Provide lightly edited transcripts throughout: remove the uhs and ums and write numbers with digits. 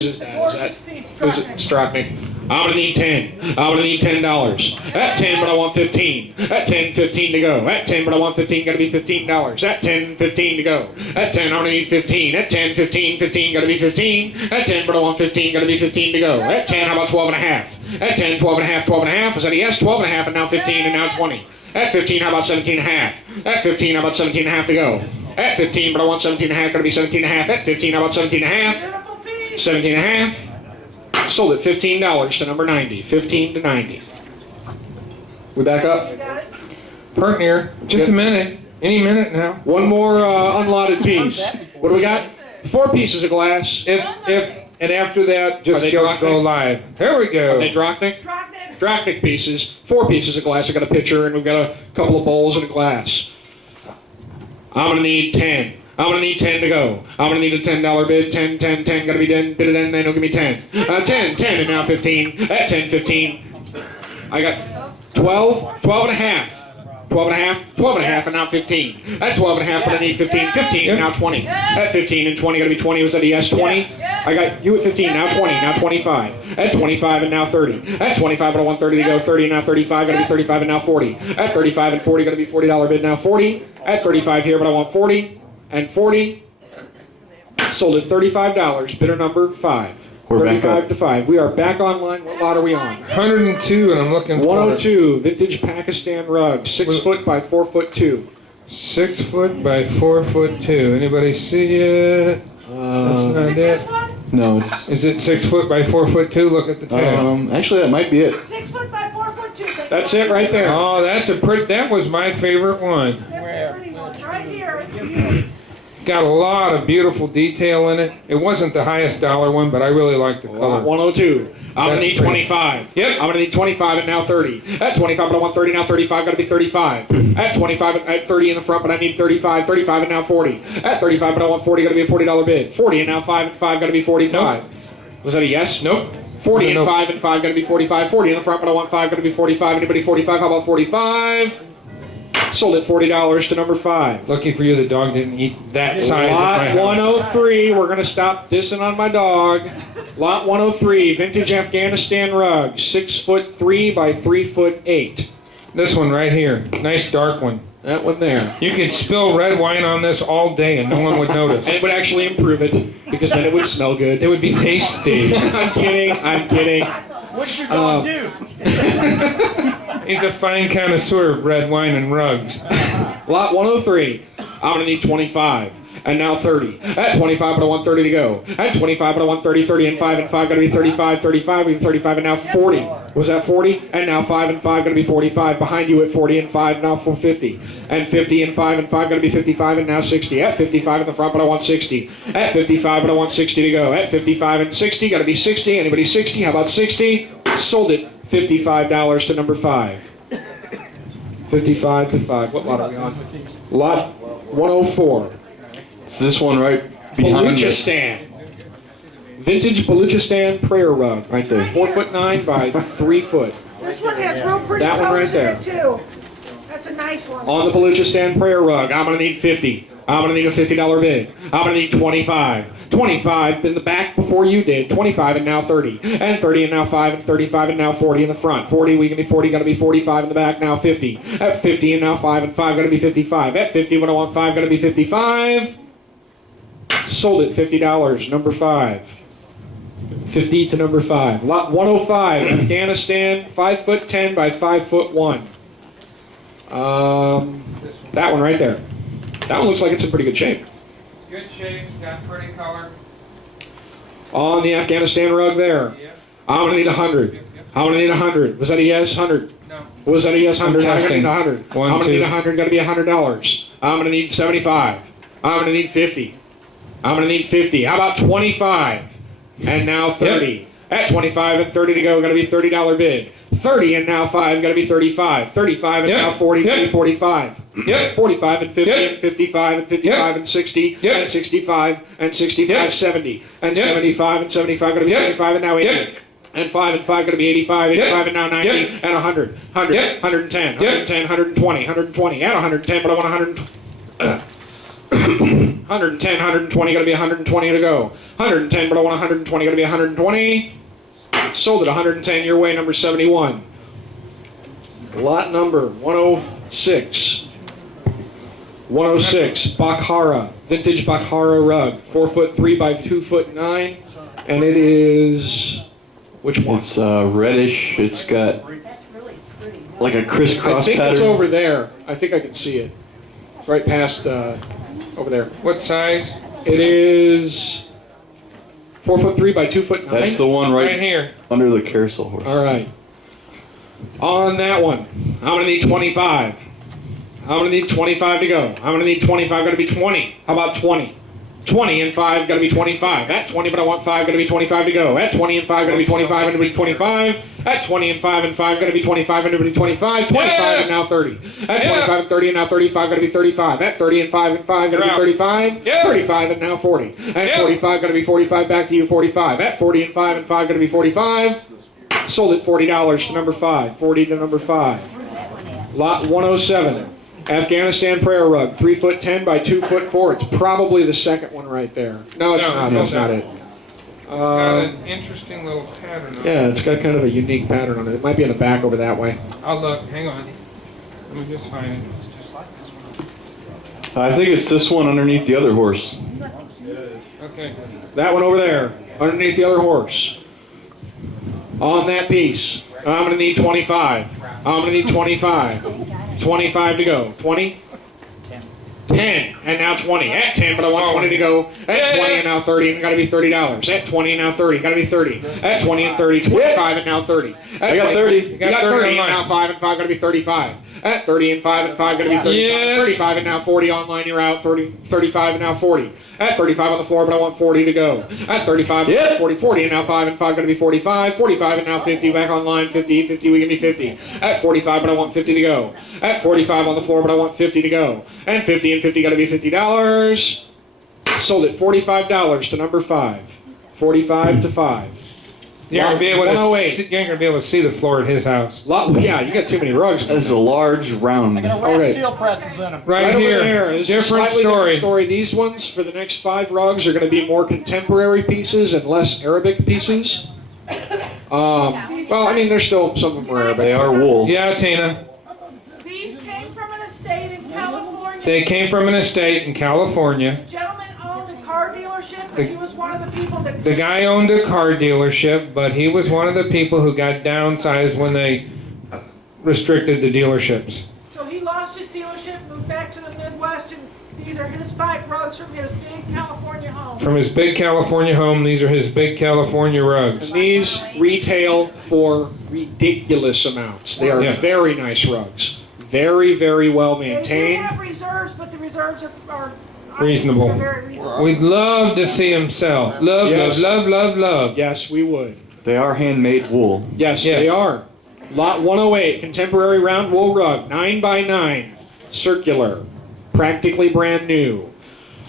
Is that who's it? Stropnik. I'm gonna need 10. I'm gonna need $10. At 10, but I want 15. At 10, 15 to go. At 10, but I want 15. Gotta be $15. At 10, 15 to go. At 10, I'm gonna need 15. At 10, 15, 15. Gotta be 15. At 10, but I want 15. Gotta be 15 to go. At 10, how about 12 and a half? At 10, 12 and a half. 12 and a half. Was that a yes? 12 and a half, and now 15, and now 20. At 15, how about 17 and a half? At 15, how about 17 and a half to go? At 15, but I want 17 and a half. Gotta be 17 and a half. At 15, how about 17 and a half? 17 and a half. Sold at $15 to number 90. 15 to 90. We back up? Partner, just a minute. Any minute now. One more unlotted piece. What do we got? 4 pieces of glass. And after that, just go live. There we go. Are they Drachnik? Drachnik pieces. 4 pieces of glass. I've got a pitcher and we've got a couple of bowls and a glass. I'm going to need 10. I'm going to need 10 to go. I'm going to need a $10 bid. 10, 10, 10. Got to be done. Bid it in, then it'll give me 10. 10, 10, and now 15. At 10, 15. I got 12, 12 and a half. 12 and a half, 12 and a half, and now 15. At 12 and a half, but I need 15. 15, and now 20. At 15 and 20, got to be 20. Was that a yes? 20? I got you at 15, now 20, now 25. At 25 and now 30. At 25, but I want 30 to go. 30 and now 35, got to be 35 and now 40. At 35 and 40, got to be $40 bid, now 40. At 35 here, but I want 40. And 40, sold at $35, bidder number 5. We're 35 to 5. We are back online. What lot are we on? 102, and I'm looking for 102, vintage Pakistan rug, 6 foot by 4 foot 2. 6 foot by 4 foot 2. Anybody see it? That's not it. No, Is it 6 foot by 4 foot 2? Look at the tab. actually that might be it. 6 foot by 4 foot 2. That's it right there. Oh, that's a pretty. That was my favorite one. That's a pretty one. Right here. It's beautiful. Got a lot of beautiful detail in it. It wasn't the highest dollar one, but I really like the color. 102. I'm going to need That's pretty. 25. Yep. I'm going to need 25 and now 30. At 25, but I want 30, now 35, got to be 35. At 25, at 30 in the front, but I need 35. 35 and now 40. At 35, but I want 40, got to be a $40 bid. 40 and now 5 and 5, got to be 45. Nope. Was that a yes? Nope. 40 and Nope. 5 and 5, got to be 45. 40 in the front, but I want 5, got to be 45. Anybody 45? How about 45? Sold at $40 to number 5. Lucky for you, the dog didn't eat that size at my Lot house. 103. We're going to stop dissing on my dog. Lot 103. Vintage Afghanistan rug. 6 foot 3 by 3 foot 8. This one right here. Nice dark one. That one there. You could spill red wine on this all day and no one would notice. And it would actually improve it because then it would smell good. It would be tasty. I'm kidding. I'm kidding. What's your dog do? He's a fine connoisseur of red wine and rugs. Lot 103. I'm going to need 25. And now 30. At 25, but I want 30 to go. At 25, but I want 30, 30 and 5 and 5. Got to be 35, 35. We have 35 and now 40. Was that 40? And now 5 and 5. Got to be 45. Behind you at 40 and 5. Now for 50. And 50 and 5 and 5. Got to be 55 and now 60. At 55 in the front, but I want 60. At 55, but I want 60 to go. At 55 and 60. Got to be 60. Anybody 60? How about 60? Sold it. $55 to number 5. 55 to 5. What lot are we on? Lot 104. Is this one right behind us? Baluchistan. Vintage Baluchistan prayer rug. Right there. 4 foot 9 by 3 foot. This one has real pretty That one colors right in it too. That's a nice one. On the Baluchistan prayer rug, I'm going to need 50. I'm going to need a $50 bid. I'm going to need 25. 25 in the back before you did. 25 and now 30. And 30 and now 5 and 35 and now 40 in the front. 40, we can be 40, got to be 45 in the back, now 50. At 50 and now 5 and 5, got to be 55. At 50, when I want 5, got to be 55. Sold at $50, number 5. 50 to number 5. Lot 105, Afghanistan, 5 foot 10 by 5 foot 1. That one right there. That one looks like it's in pretty good shape. Good shape, got pretty color. On the Afghanistan rug there. I'm going to need 100. I'm going to need 100. Was that a yes? 100. No. Was that a yes? 100. I'm going to need testing. 100. One, I'm going to need two. 100. Got to be $100. I'm going to need 75. I'm going to need 50. I'm going to need 50. How about 25? And now 30. At 25 and 30 to go, got to be $30 bid. 30 and now 5, got to be 35. 35 and Yep. now 40, got to be Yep. 45. Yep. 45 and 50 Yep. and 55 and 55 Yep. and 60 Yep. and 65 and 65, Yep. 70 and Yep. 75 and 75, got to be Yep. 75 and now 80. Yep. And 5 and 5 going to be 85, 85 Yep. and now 90, Yep. and 100, 100, Yep. 110, Yep. 110, 120, 120, and 110, but I want 100. 110, 120, gotta be 120 to go. 110, but I want 120, gotta be 120. Sold at 110 your way, number 71. Lot number 106. 106, Bakhara, vintage Bakhara rug, 4'3" by 2'9", and it is which one? It's reddish. It's got like a I crisscross think pattern. it's over there. I think I can see it. It's right past over there. What size? It is 4'3" by 2'9". That's the one Right right here. under the carousel horse. All right. On that one, I'm gonna need 25. I'm gonna need 25 to go. I'm gonna need 25. Gonna be 20. How about 20? 20 and 5 gotta be 25. At 20, but I want 5. Gonna be 25 to go. At 20 and 5 gonna be 25. And be 25. At 20 and 5 gonna be 25. And be 25. 25 and now 30. At 25 and 30 and now 35 gonna be 35. At 30 and 5 gonna be 35. 35 and now 40. At 45 gonna be 45. Back to you 45. At 40 and 5 gonna be 45. Sold at $40 to number 5. 40 to number 5. Lot 107. Afghanistan prayer rug, 3'10" by 2'4". It's probably the second one right there. No, it's not. That's not it. Got an interesting little pattern on it. Yeah, it's got kind of a unique pattern on it. It might be in the back over that way. I'll look. Hang on. Let me just find it. I think it's this one underneath the other horse. Okay. That one over there, underneath the other horse. On that piece, I'm going to need 25. I'm going to need 25. 25 to go. 20? 10. And now 20. At 10, but I want 20 to go. At 20 and now 30, and got to be $30. At 20 and now 30, got to be 30. At 20 and 30, 25 and now 30. I got 30. You got 30 and now 5 and 5, got to be 35. At 30 and 5 got to be 35. Yes. 35 and now 40 online, you're out. 35 and now 40. At 35 on the floor, but I want 40 to go. At 35, Yep. 40 and now 5 going to be 45. 45 and now 50, back online, 50, we can be 50. At 45, but I want 50 to go. At 45 on the floor, but I want 50 to go. And 50 and 50 got to be $50. Sold at $45 to number 5. 45 to 5. You're gonna be able to. 108. See, you're gonna be able to see the floor at his house. Yeah, you got too many rugs. This is a large round. I got a rack seal presses in them. Right, Right here. over there. This is a Different slightly story. different story. These ones for the next 5 rugs are going to be more contemporary pieces and less Arabic pieces. Well, I mean, there's still some of them are Arabic. They are wool. Yeah, Tina. These came from an estate in California. They came from an estate in California. The gentleman owned a car dealership, but he was one of the people that The guy owned a car dealership, but he was one of the people who got downsized when they restricted the dealerships. So he lost his dealership, moved back to the Midwest, and these are his 5 rugs from his big California home. From his big California home, these are his big California rugs. And these retail for ridiculous amounts. They are Yeah. very nice rugs. Very, very well They do maintained. have reserves, but the reserves are Reasonable. Very reasonable. We'd love to see him sell. Love, Yes. love, love, love, love. Yes, we would. They are handmade wool. Yes, Yes. they are. Lot 108, contemporary round wool rug, 9 by 9, circular, practically brand new.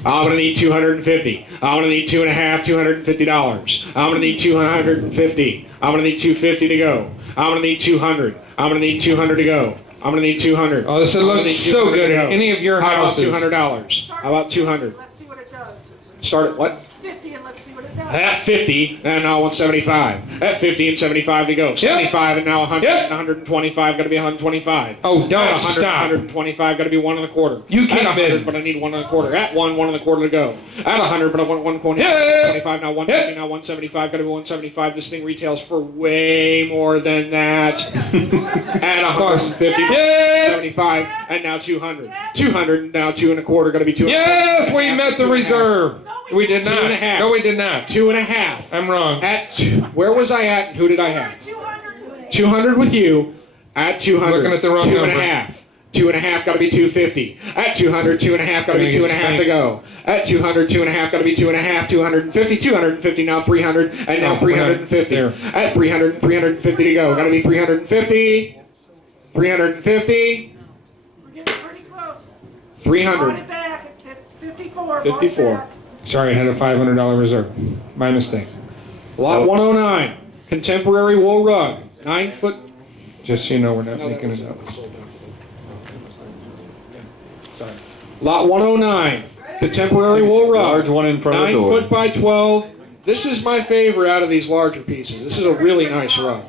I'm going to need 250. I'm going to need $250. I'm going to need 250. I'm going to need 250 to go. I'm going to need 200. I'm going to need 200 to go. I'm going to need 200. Oh, this I'm gonna looks need so 200 good to in go. any of your How about houses. $200? How about 200? Let's see what it does. Start at what? 50 and let's see what it does. At 50, and now 175. At 50 and 75 to go. 75 and now 100. Yep. And 125, got to be 125. Oh, At don't 100, stop. 125, got to be 1 1/4. You At keep 100, bidding. but I need 1 1/4. At 1 1/4 to go. At 100, but I want 1 Yeah. 25, now 150, now 175, got to be 175. This thing retails for way more than that. At 150, Yes. 75, and now 200. 200, and now 2 1/4, got to be 2. Yes, we met the reserve. We did not. 2.5. No, we did not. 2.5. I'm wrong. Where was I at? Who did I have? 200. 200 with you. At 200. Looking at the wrong 2.5. 2.5 got to be 250. At 200, 2.5 got to be 2.5 to go. At 200, 2.5 got to be 2.5. 250, 250 now 300, and now 350. There. At 300, 350 to go. Got to be 350. 350. We're getting pretty close. Brought 300. it back at 54. Brought it 54. back. Sorry, I had a $500 reserve. My mistake. Lot 109. Contemporary wool rug. 9 foot. Just so you know, we're not No, that making was it up. Sorry. Lot 109. Contemporary wool rug. Large one in front of the 9 door. foot by 12. This is my favorite out of these larger pieces. This is a really nice rug.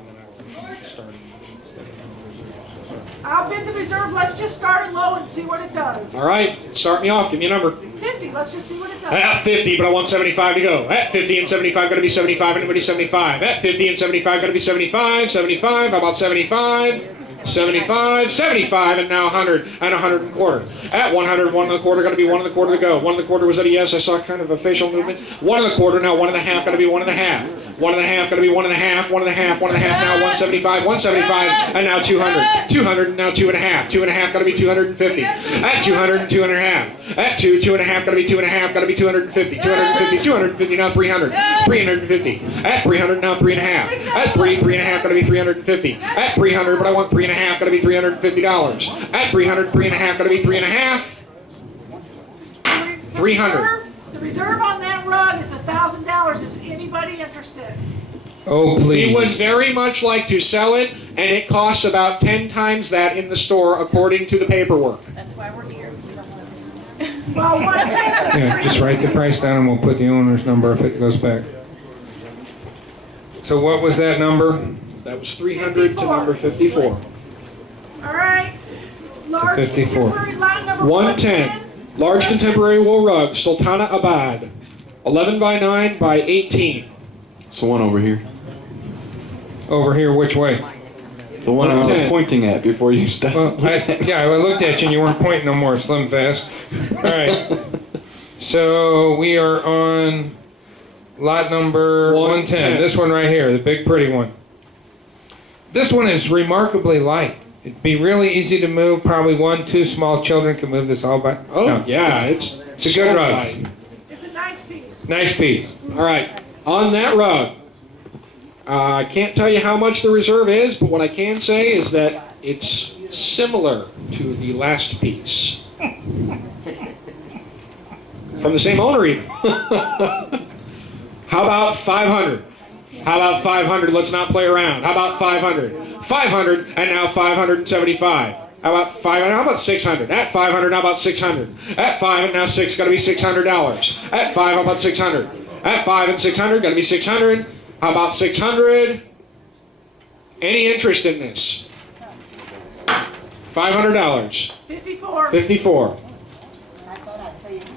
I'll bid the reserve. Let's just start it low and see what it does. All right, start me off. Give me a number. 50. Let's just see what it does. At 50, but I want 75 to go. At 50 and 75, going to be 75. Anybody 75? At 50 and 75, going to be 75. 75. How about 75? 75, 75, and now 100 and 100 and a quarter. At 100, 1 and a quarter, going to be 1 and a quarter to go. 1 and a quarter was that a yes? I saw kind of a facial movement. 1 and a quarter, now 1 and a half, going to be 1 and a half. 1 and a half, going to be 1 and a half, 1 and a half, 1 and a half, now 175, 175, and now 200. 200, and now 2 and a half. 2 and a half, going to be 250. At 200 and 2 and a half. At 2, 2 and a half, going to be 2 and a half, going to be 250. 250, 250, now 300. 350. At 300, now 3 and a half. At 3, 3 and a half, going to be 350. At 300, but I want 3 and a half, going to be $350. At 300, 3 and a half, going to be 3 and a half. 300. The reserve on that rug is $1,000. Is anybody interested? Oh, He please. would very much like to sell it, and it costs about 10 times that in the store, according to the paperwork. That's why we're here. Well, one thing. Yeah, just write the price down and we'll put the owner's number if it goes back. So what was that number? That was 300 to number 54. All right. Large 54. contemporary lot number 110. Large contemporary wool rug, Sultana Abad. 11 by 9 by 18. It's the one over here. Over here, which way? The one I was 110. pointing at before you stopped. Well, I looked at you and you weren't pointing no more, Slim Fast. All right. So we are on lot number 110. This one right here, the big pretty one. This one is remarkably light. It'd be really easy to move. Probably 1, 2 small children can move this all by. Oh, No, yeah, it's it's a good so rug. light. It's a nice piece. Nice piece. All right, on that rug, I can't tell you how much the reserve is, but what I can say is that it's similar to the last piece. From the same owner, even. How about 500? How about 500? Let's not play around. How about 500? 500, and now 575. How about 500? How about 600? At 500, how about 600? At 5 and now 6, got to be $600. At 5, how about 600? At 5 and 600, got to be 600. How about 600? Any interest in this? $500. 54. 54.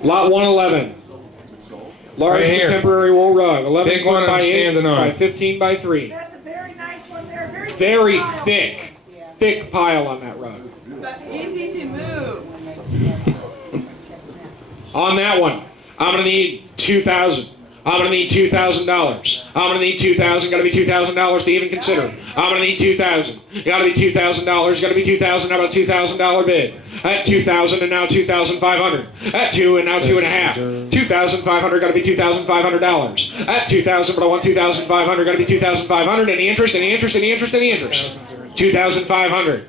Lot 111. Large Right here. contemporary wool rug. 11 Big foot one by I'm 8 standing on. by 15 by 3. That's a very nice one there. Very pile. thick pile on that rug. But easy to move. On that one, I'm gonna need $2,000. I'm gonna need $2,000. I'm gonna need $2,000. Gotta be $2,000 to even consider. I'm gonna need $2,000. Gotta be $2,000. Gotta be $2,000. How about a $2,000 bid? At $2,000 and now $2,500. At 2 and now 2 and a half. $2,500. Gotta be $2,500. At $2,000, but I want $2,500. Gotta be $2,500. Any interest? Any interest? Any interest? Any interest? $2,500.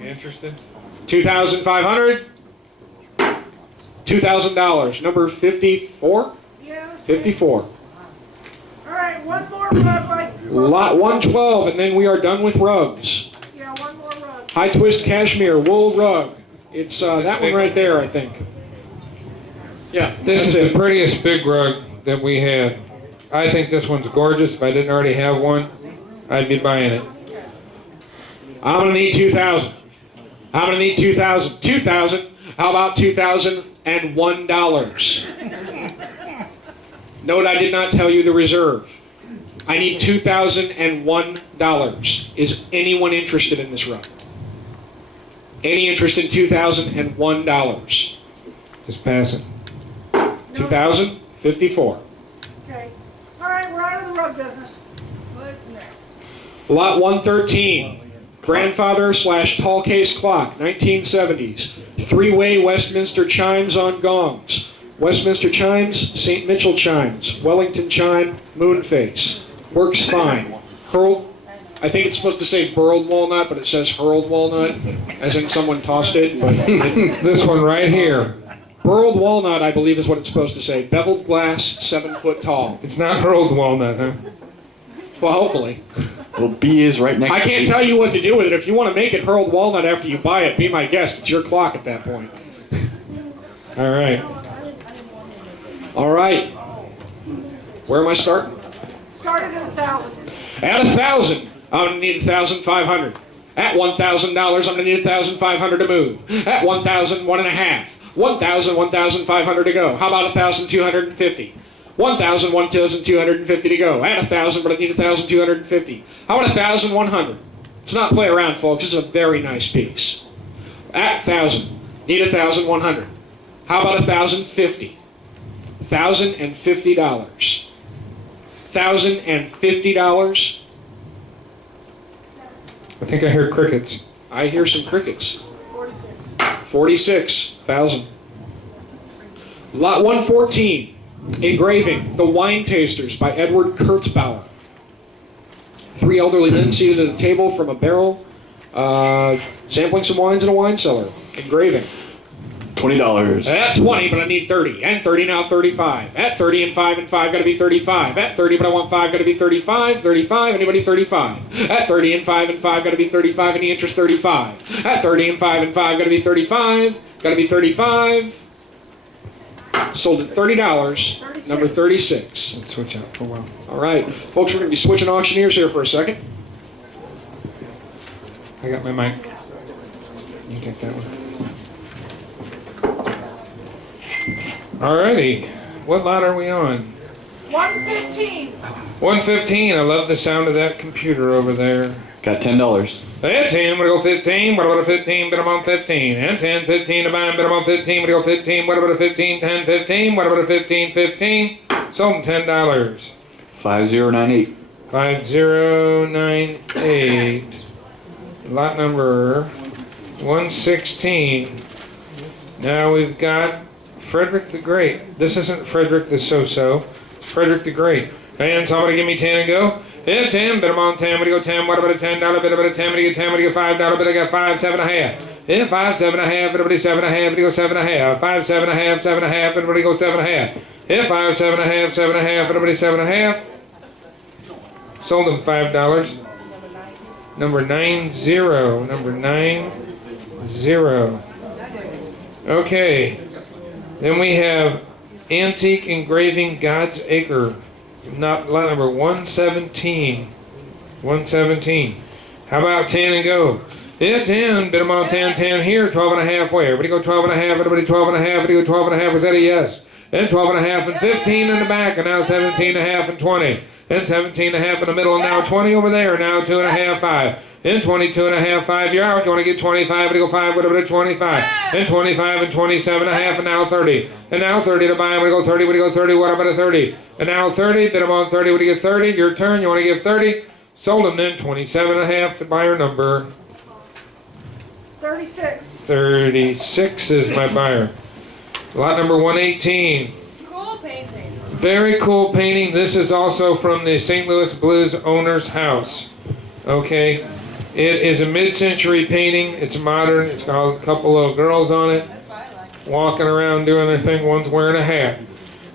Interested? $2,500. $2,000. Number 54. Yes. 54. All right, one more rug right. Lot 112, and then we are done with rugs. Yeah, one more rug. High twist cashmere wool rug. It's that one right there, I think. Yeah, This is that's the it. prettiest big rug that we have. I think this one's gorgeous. If I didn't already have one, I'd be buying it. I'm gonna need 2,000. I'm gonna need 2,000. 2,000. How about $2,001? Note I did not tell you the reserve. I need $2,001. Is anyone interested in this rug? Any interest in $2,001? Just pass it. 2,054. Okay. All right, we're out of the rug business. What's next? Lot 113. Grandfather / tall case clock, 1970s. 3-way Westminster chimes on gongs. Westminster chimes, St. Mitchell chimes, Wellington chime, Moonface. Works fine. Hurled, I think it's supposed to say burled walnut, but it says hurled walnut, as in someone tossed it. But This one right here. burled walnut, I believe, is what it's supposed to say. Beveled glass, 7 foot tall. It's not hurled walnut, huh? Well, hopefully. Well, B is right next I to can't B. tell you what to do with it. If you want to make it hurled walnut after you buy it, be my guest. It's your clock at that point. All right. All right. Where am I starting? Started at 1,000. At 1,000, I'm gonna need 1,500. At $1,000, I'm gonna need 1,500 to move. At 1,000, 1.5. 1,000, 1,500 to go. How about 1,250? 1,000, 1,250 to go. At 1,000, but I need 1,250. How about 1,100? Let's not play around, folks. This is a very nice piece. At 1,000, need 1,100. How about 1,050? $1,050. $1,050. I think I hear crickets. I hear some crickets. 46. 46,000. Lot 114, engraving The Wine Tasters by Edward Kurtzbauer. 3 elderly men seated at a table from a barrel, sampling some wines in a wine cellar. Engraving. $20. At 20, but I need 30. And 30, now 35. At 30 and 5 gotta be 35. At 30, but I want 5, gotta be 35. 35, anybody 35. At 30 and 5 gotta be 35. Any interest 35. At 30 and 5 gotta be 35. Gotta be 35. Sold at $30. Number 36. Let's switch out for a while. All right, folks, we're gonna be switching auctioneers here for a second. I got my mic. You take that one. Alrighty. What lot are we on? 115. 115. I love the sound of that computer over there. Got $10. At 10, what about 15? What about a 15? But I'm on 15. And 10, 15 to buy, but I'm on 15. What about 15? What about a 15? 10, 15. What about a 15? 15. Sold $10. 5098. 5098. Lot number 116. Now we've got Frederick the Great. This isn't Frederick the So-So. It's Frederick the Great. And somebody give me 10 and go. Yeah, 10, but I'm on 10. What do you go 10? What about a $10? Bit about a 10? What do you get 10? What do you get $5? But I got 5, 7.5. Yeah, 5, 7.5. Everybody 7.5. What do you go 7.5? 5, 7.5, 7.5. Everybody go 7.5. Yeah, 5, 7.5, 7.5. Everybody 7.5. Sold them $5. Number 90. Number 90. Okay. Then we have Antique Engraving God's Acre. Not lot number 117. 117. How about 10 and go? Yeah, 10. Bid them on 10. 10 here. 12.5 where? Everybody go 12.5. Everybody 12.5. Everybody go 12.5. Was that a yes? Then 12.5 and 15 in the back. And now 17.5 and 20. Then 17.5 in the middle. And now 20 over there. Now 2.5, 5. Then 22.5, 5. You're out. You want to get 25? Go 5. Whatever to 25. Then 25 and 27.5. And now 30. And now 30 to buy. I'm going to go 30. What do you go 30? What about a 30? And now 30. Bid them on 30. What do you get 30? Your turn. You want to give 30? Sold them then 27.5 to buyer number 36. 36 is my buyer. Lot number 118. Cool painting. Very cool painting. This is also from the St. Louis Blues owner's house. Okay. It is a mid-century painting. It's modern. It's got a couple little girls on it, That's what I like. walking around doing their thing. One's wearing a hat.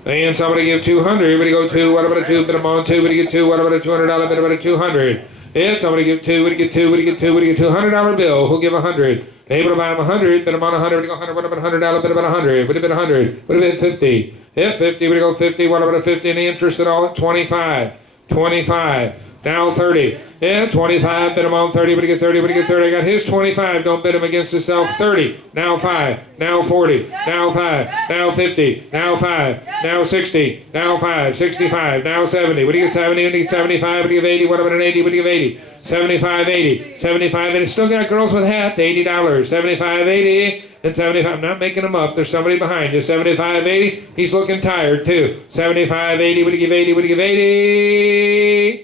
And somebody give 200. Everybody go 2. What about a 2? Bid them on 2. What do you get 2? What about a $200? Bid about a 200. Yeah, somebody give 2. What do you get 2? What do you get 2? What do you get 2? $100 bill. Who'll give 100? Able to buy them 100. Bid them on 100. What do you go 100? What about $100? Bid about 100. What do you bid 100? What do you bid 50? Yeah, 50. What do you go 50? What about a 50? Any interest at all? 25. 25. Now 30. Yeah, 25. Bid him on 30. What do you get 30? What do you get 30? I got his 25. Don't bid him against himself. 30. Now 5. Now 40. Now 5. Now 50. Now 5. Now 60. Now 5. 65. Now 70. What do you get 70? What do you get 75? What do you give 80? What about an 80? What do you give 80? 75, 80. 75. And it's still got girls with hats. $80. 75, 80. And 75. I'm not making them up. There's somebody behind you. 75, 80. He's looking tired too. 75, 80. What do you give 80? What do you give 80?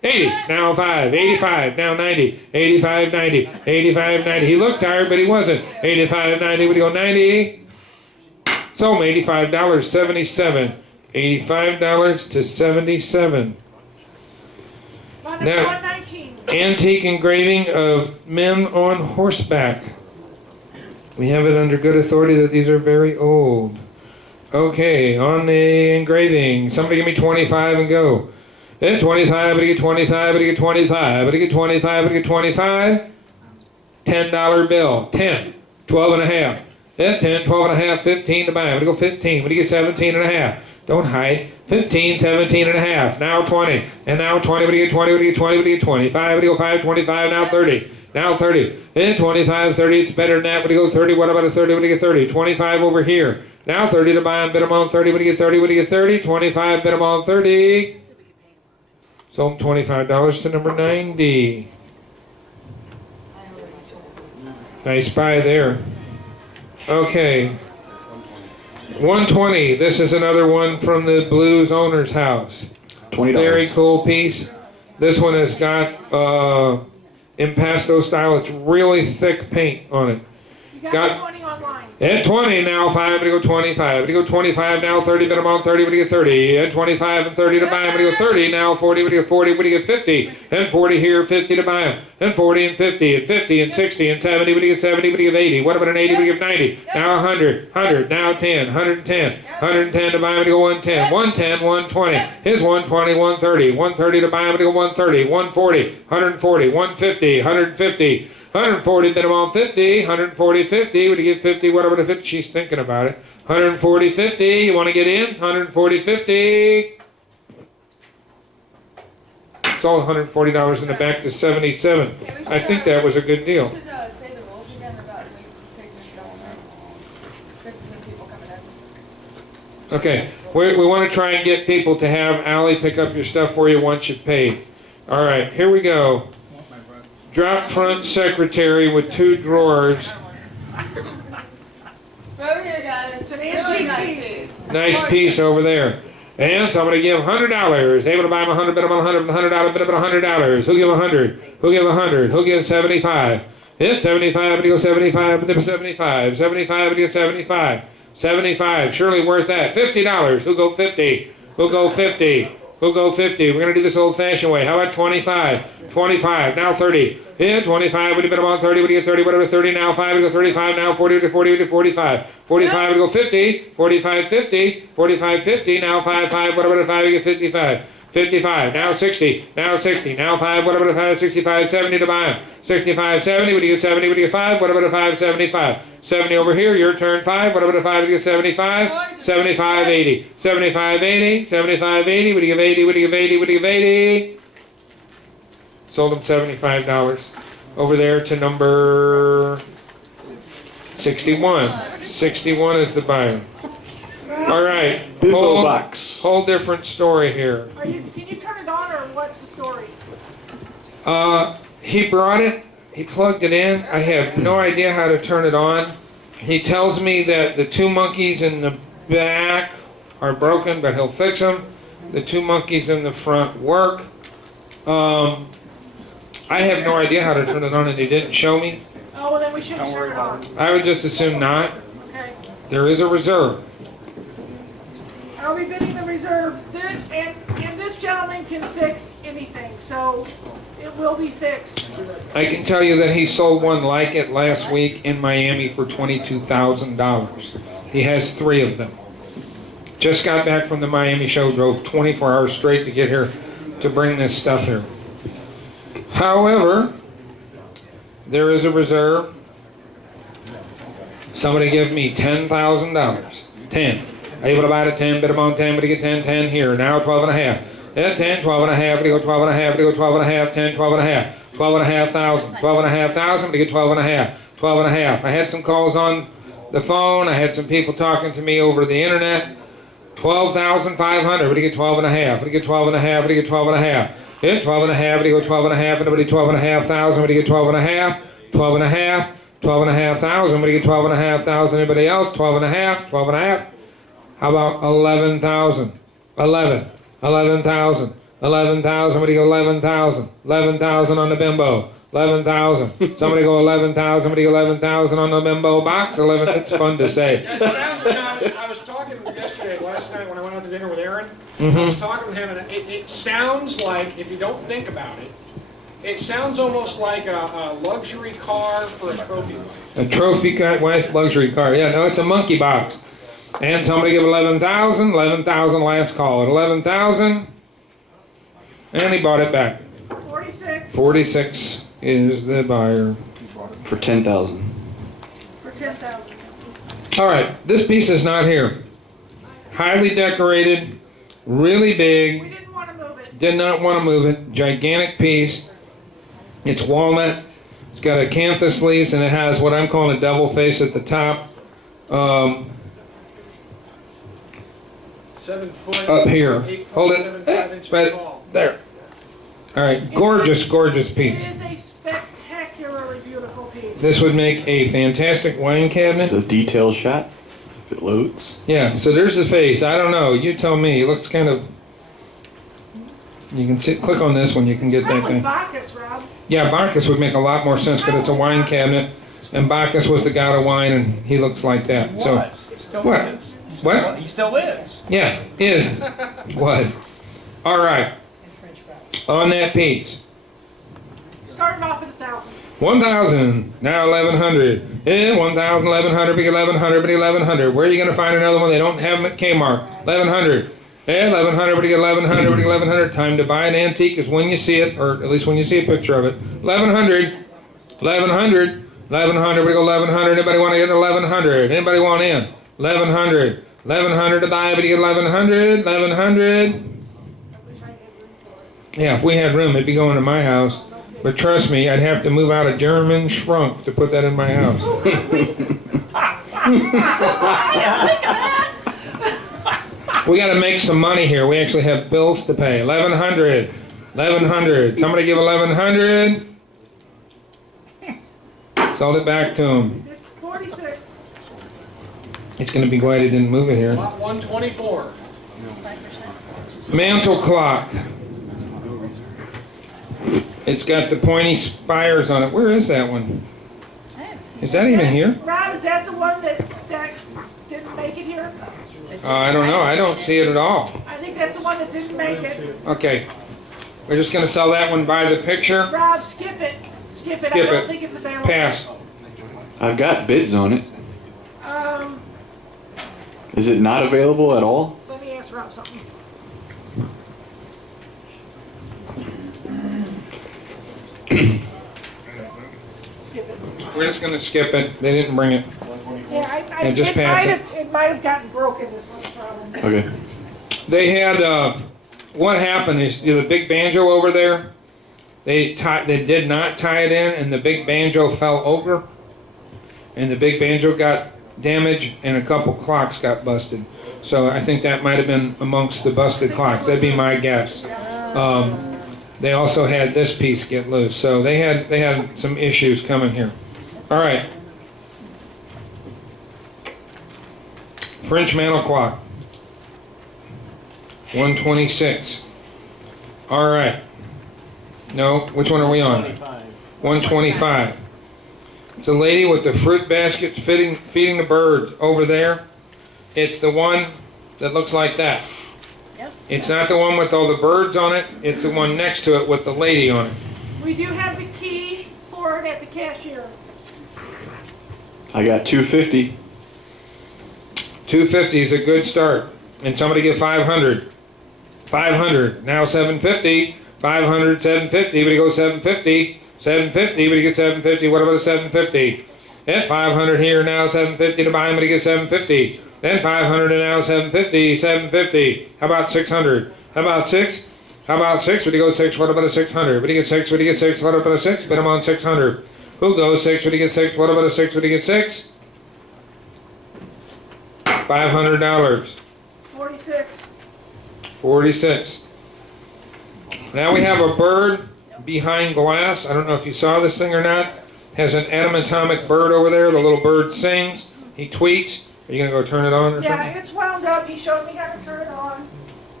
80, now 5, 85, now 90, 85, 90, 85, 90. He looked tired, but he wasn't. 85, 90, would he go 90? Sold him $85, 77. $85 to 77. Lot number Now- 119. Antique engraving of men on horseback. We have it under good authority that these are very old. Okay, on the engraving, somebody give me 25 and go. Then 25, but you get 25, but you get 25, but you get 25, but you get 25. $10 bill, 10, 12.5. Yeah, 10, 12 and a half, 15 to buy. I'm gonna go 15. What do you get? 17 and a half. Don't hide. 15, 17 and a half. Now 20. And now 20. What do you get? 20. What do you get? 20. What do you get? 25. What do you go? 5, 25. Now 30. Now 30. And 25, 30. It's better than that. What do you go? 30. What about a 30? What do you get? 30. 25 over here. Now 30 to buy on bid amount 30. What do you get? 30. What do you get? 30. 25 bid amount 30. Sold $25 to number 90. Nice buy there. Okay. 120. This is another one from the Blues owner's house. $20. Very cool piece. This one has got impasto style. It's really thick paint on it. You Got- got 20 online. At 20 now, 5, I'm going to go 25. I'm going to go 25 now, 30, bid amount 30, what do you get 30? At 25 and 30 to buy, I'm going to go 30 now, 40, what do you get 40? What do you get 50? And 40 here, 50 to buy him. And 40 and 50, and 50 and 60 and 70, what do you get 70? What do you get 80? What about an 80? What do you get 90? Now 100, 100, now 10, 110, 110 to buy him, I'm going to go 110, 110, 120. Here's 120, 130, 130 to buy him, I'm going to go 130, 140, 140, 150, 150. 140, bid amount 50, 140, 50, what do you get 50, what about a 50, she's thinking about it. 140, 50, you want to get in? 140, 50. Sold $140 in the back to 77. I think that was a good deal. We should say the rules again about when you take your stuff in there. There's new people coming in. Okay, we want to try and get people to have Allie pick up your stuff for you once you've paid. All right, here we go. Drop front secretary with 2 drawers. Over here, guys. It's an Really antique nice piece. Nice piece over there. And somebody give $100. Able to buy him 100, bid him $100, $100, bid him $100. Who'll give 100? Who'll give 100? Who'll give 75? Hit 75, but he'll 75, but 75. 75, but he'll 75. 75, surely worth that. $50. Who'll go 50? Who'll go 50? Who'll go 50? We're going to do this old-fashioned way. How about 25? 25, now 30. Yeah, 25, would you bet about 30? Would you get 30? Whatever, 30 now, 5, would you go 35 now, 40, would you 40, would you 45? 45, would you go 50? 45, 50. 45, 50, now 5, 5, whatever, 5, you get 55. 55, now 60, now 60, now 5, whatever the 5, 65, 70 to buy him. 65, 70, what do you get 70, what do you get 5, whatever the 5, 75. 70 over here, your turn 5, whatever the 5, you get 75. 75, 80. 75, 80, 75, 80, what do you give 80, what do you give 80, what do you give 80? Sold him $75. Over there to number 61. 61 is the buyer. All right. Bimbo box. Whole different story here. Can you turn it on or what's the story? He brought it. He plugged it in. I have no idea how to turn it on. He tells me that the 2 monkeys in the back are broken, but he'll fix them. The 2 monkeys in the front work. I have no idea how to turn it on, and he didn't show me. Oh, well then we shouldn't turn it on. I would just assume not. Okay. There is a reserve. I'll be bidding the reserve. And this gentleman can fix anything, so it will be fixed. I can tell you that he sold one like it last week in Miami for $22,000. He has 3 of them. Just got back from the Miami show, drove 24 hours straight to get here to bring this stuff here. However, there is a reserve. Somebody give me $10,000. 10. Able to buy it at 10, bid amount 10, but you get 10, 10 here. Now 12 and a half. At 10, 12 and a half, but you go 12 and a half, but you go 12 and a half, 10, 12 and a half. 12 and a half thousand. 12 and a half thousand, but you get 12 and a half. 12 and a half. I had some calls on the phone. I had some people talking to me over the internet. 12,500. What do you get 12 and a half? What do you get 12 and a half? What do you get 12 and a half? Yeah, 12 and a half. What do you go 12 and a half? Anybody 12 and a half thousand? What do you get 12 and a half? 12 and a half. 12 and a half thousand. What do you get 12 and a half thousand? Anybody else? 12 and a half. 12 and a half. How about 11,000? 11. 11,000. 11,000. What do you go 11,000? 11,000 on the bimbo. 11,000. Somebody go 11,000. What do you go 11,000 on the bimbo box? 11. It's fun to say. It sounds, I was talking yesterday, last night when I went out to dinner with Aaron. Mm-hmm. I was talking with him, and it sounds like, if you don't think about it, it sounds almost like a luxury car for a trophy wife. A trophy wife luxury car. Yeah, no, it's a monkey box. And somebody give 11,000. 11,000 last call at 11,000. And he bought it back. 46 46 is the buyer. For $10,000. for 10,000. All right, this piece is not here. Highly decorated, really We big. didn't want to move it. Did not want to move it. Gigantic piece. It's walnut. It's got acanthus leaves, and it has what I'm calling a devil face at the top. 7 foot. Up here. Hold it. 8.75 inches Right tall. there. All right, gorgeous, gorgeous It piece. is a spectacularly beautiful piece. This would make a fantastic wine It's cabinet. a detail shot if it loads. Yeah, so there's the face. I don't know. You tell me. It looks kind of. You can sit, click on this one. You can get that Probably thing. Bacchus, Rob. Yeah, Bacchus would make a lot more sense because it's a wine cabinet, and Bacchus was the god of wine, and he looks like that. So, Was. Still what? is. What? He still is. Yeah, is, was. All right. On that piece, Starting off at 1,000. 1,000, now 1,100. 1,000, 1,100, big 1,100, big 1,100. Where are you going to find another one? They don't have them at Kmart. 1,100. 1,100, big 1,100, big 1,100. Time to buy an antique is when you see it, or at least when you see a picture of it. 1,100, 1,100, 1,100, big 1,100. Anybody want to get 1,100? Anybody want in? 1,100, 1,100 to buy, but you get 1,100, 1,100. Yeah, if we had room, it'd be going to my house. But trust me, I'd have to move out of German shrunk to put that in my house. We got to make some money here. We actually have bills to pay. 1,100, 1,100. Somebody give 1,100. Sold it back to him. 46. He's going to be glad he didn't move it here. Lot 124. Mantle clock. It's got the pointy spires on it. Where is that one? Is that even here? Rob, is that the one that didn't make it here? I don't know. I don't see it at all. I think that's the one that didn't make it. Okay. We're just going to sell that one by the picture. Rob, skip it. Skip it. Skip I don't it. think it's available. Pass. I've got bids on it. Um, Is it not available at all? let me ask Rob something. Skip it. We're just going to skip it. They didn't bring it. Yeah, Yeah, just pass it. it might have gotten broken. This was the problem. Okay. They had, what happened is, the big banjo over there, they did not tie it in, and the big banjo fell over, and the big banjo got damaged, and a couple clocks got busted. So I think that might have been amongst the busted clocks. That'd be my guess. They also had this piece get loose, so they had some issues coming here. All right. French mantle clock. 126. All right. No, which one are we on? 125. It's a lady with the fruit basket feeding the birds over there. It's the one that looks like that. Yep. It's not the one with all the birds on it. It's the one next to it with the lady on it. We do have the key for it at the cashier. I got 250. 250 is a good start. And somebody get 500. 500. Now 750. 500, 750, but he goes 750. 750, but he gets 750. What about a 750? Then 500 here, now 750 to buy him, but he gets 750. Then 500 and now 750, 750. How about 600? How about 6? How about 6? But he goes 6. What about a 600? But he gets 6. But he gets 6. What about a 6? Bet him on 600. Who goes 6? But he gets 6. What about a 6? But he gets 6? $500. 46. 46. Now we have a bird behind glass. I don't know if you saw this thing or not. Has an atomic bird over there. The little bird sings. He tweets. Are you going to go turn it on or Yeah, something? it's wound up. He showed me how to turn it on.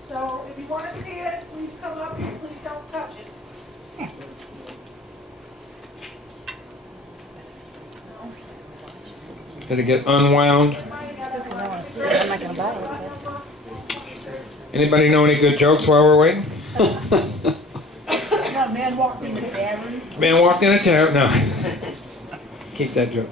So if you want to see it, please come up here. Please don't touch it. Did it get unwound? Just 'cause I want to see it, I'm not gonna buy it. Anybody know any good jokes while we're waiting? Man walked into the tavern. Man walked in a tavern. No. Keep that joke.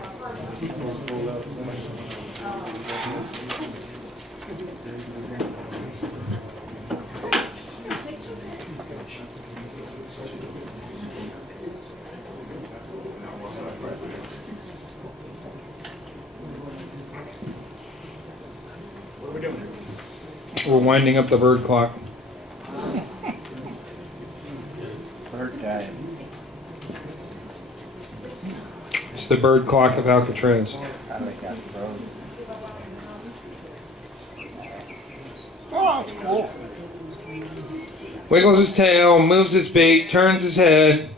We're winding up the bird clock. Bird time. It's the bird clock of Alcatraz. I like that road. Oh, that's cool. Wiggles his tail, moves his beak, turns his head.